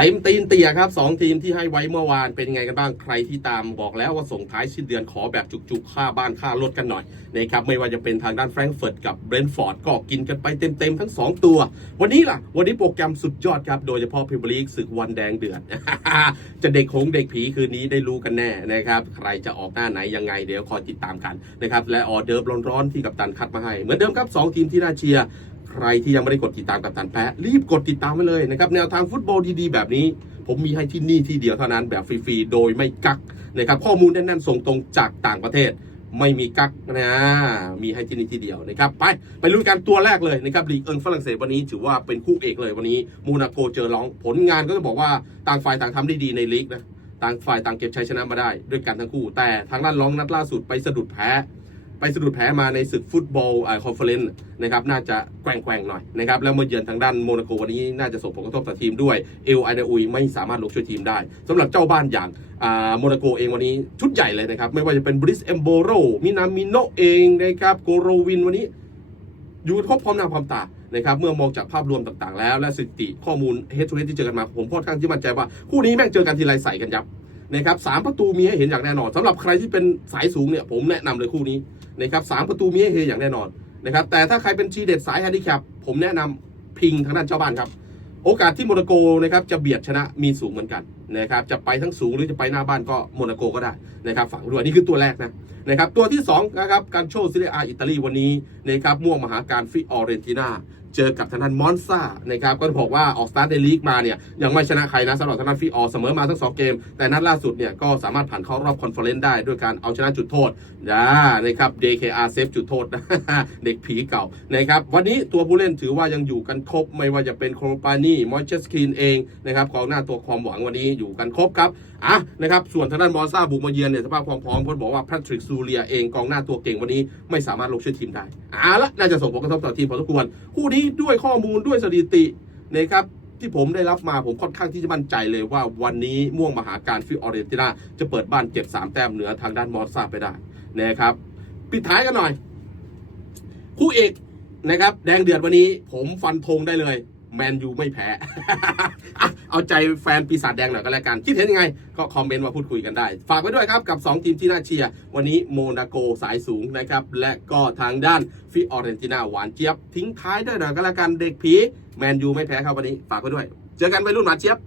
ต็มตีนเตียครับสองทีมที่ให้ไว้เมื่อวานเป็นยังไงกันบ้างใครที่ตามบอกแล้วว่าส่งท้ายสิ้นเดือนขอแบบจุกๆ ค่าบ้านค่ารถกันหน่อยนะครับไม่ว่าจะเป็นทางด้านแฟรงก์เฟิร์ตกับเบรนท์ฟอร์ดก็กินกันไปเต็มๆ ทั้ง 2 ตัว วันนี้ล่ะ วันนี้โปรแกรมสุดยอดครับ โดยเฉพาะพรีเมียร์ลีกศึกวันแดงเดือด จะเด็กหงเด็กผีคืนนี้ได้รู้กันแน่นะครับใครจะออกหน้าไหนยังไงเดี๋ยวคอยติดตามกันนะครับและออเดิร์ฟร้อนๆที่กับตันคัดมาให้เหมือนเดิมครับสองทีมที่น่าเชียร์ ใครที่ยังไม่ได้กดติดตามกับตันแพะรีบกดติดตามไว้เลยนะครับแนวทางฟุตบอลดีๆแบบนี้ ผมมีให้ที่นี่ที่เดียวเท่านั้นแบบฟรีๆโดยไม่กักนะครับข้อมูลแน่นๆส่งตรงจากต่างประเทศ ไม่มีกักนะมีให้ที่นี่ที่เดียวนะครับไปไปลุ้นกันตัวแรกเลยนะครับลีกเอิงฝรั่งเศสวันนี้ถือว่าเป็นคู่เอกเลยวันนี้มูนาโกเจอร้องผลงานก็จะบอกว่าต่างฝ่ายต่างทำได้ดีในลีกนะต่างฝ่ายต่างเก็บชัยชนะมาได้ด้วยกันทั้งคู่ แต่ทางด้านร้องนัดล่าสุดไปสะดุดแพ้ ไปสะดุดแพ้มาในศึกฟุตบอลคอนเฟอเรนซ์นะครับน่าจะแกว่งๆหน่อยนะครับแล้วมาเยือนทางด้านโมนาโกวันนี้น่าจะส่งผลกระทบต่อทีมด้วยเอลไอเดอุยไม่สามารถลงช่วยทีมได้สำหรับเจ้าบ้านอย่างโมนาโกเองวันนี้ชุดใหญ่เลยนะครับ ไม่ว่าจะเป็นบริสเอมโบโรมินามิโนเองนะครับโกโรวินวันนี้อยู่ครบพร้อมหน้าพร้อมตานะครับเมื่อมองจากภาพรวมต่างๆ แล้วและสถิติข้อมูลเฮดทูเฮดที่เจอกันมา ผมค่อนข้างที่มั่นใจว่า คู่นี้แม่งเจอกันทีไรใส่กันยับนะครับสามประตูมีให้เห็นอย่างแน่นอนสำหรับใครที่เป็นสายสูงเนี่ยผมแนะนำเลยคู่นี้ นะครับสามประตูมีให้เห็นอย่างแน่นอนนะครับแต่ถ้าใครเป็นชีเด็ดสายแฮนดิแคปผมแนะนำพิงทางด้านเจ้าบ้านครับ โอกาสที่โมนาโกนะครับจะเบียดชนะมีสูงเหมือนกันนะครับจะไปทั้งสูงหรือจะไปหน้าบ้านก็โมนาโกก็ได้นะครับฝั่งด้วยนี่คือตัวแรกนะนะครับตัวที่2นะครับการโชว์ซิเลียอาอิตาลีวันนี้นะครับม่วงมหาการฟิออเรนตินา เจอกับทางด้านมอนซานะครับก็บอกว่าออกสตาร์ทในลีกมาเนี่ยยังไม่ชนะใครนะสำหรับทางด้านฟิออเสมอมาทั้งสองเกม แต่นัดล่าสุดเนี่ยก็สามารถผ่านเข้ารอบคอนเฟอเรนซ์ได้ด้วยการเอาชนะจุดโทษนะนะครับ DKR เซฟจุดโทษนะเด็กผีเก่านะครับวันนี้ตัวผู้เล่นถือว่ายังอยู่กันครบ ไม่ว่าจะเป็นโครปานี่มอยเชสคินเองนะครับกองหน้าตัวความหวังวันนี้อยู่กันครบครับอะนะครับส่วนทางด้านมอนซ่าบุกมาเยือนเนี่ยสภาพความพร้อมคนบอกว่าแพทริกซูเลียเองกองหน้าตัวเก่งวันนี้ไม่สามารถลงช่วยทีมได้อะละน่าจะส่งผลกระทบต่อทีมพอสมควรคู่นี้ด้วยข้อมูลด้วยสถิตินะครับที่ผมได้รับมาผมค่อนข้างที่จะมั่นใจเลยว่าวันนี้ม่วงมหาการฟิออเรนตินาจะเปิดบ้านเก็บสามแต้มเหนือทางด้านมอสซาไปได้นะครับ ปิดท้ายกันหน่อย คู่เอกนะครับ แดงเดือดวันนี้ผมฟันธงได้เลย แมนยูไม่แพ้เอาใจแฟนปีศาจแดงหน่อยก็แล้วกัน คิดเห็นยังไง ก็คอมเมนต์มาพูดคุยกันได้ ฝากไว้ด้วยครับกับ 2 ทีมที่น่าเชียร์ วันนี้โมนาโกสายสูงนะครับ และก็ทางด้านฟิออเรนตินาหวานเจี๊ยบ ทิ้งท้ายด้วยหน่อยก็แล้วกันเด็กผี แมนยูไม่แพ้ครับวันนี้ ฝากไว้ด้วย เจอกันไปรุ่นหวานเจี๊ยบ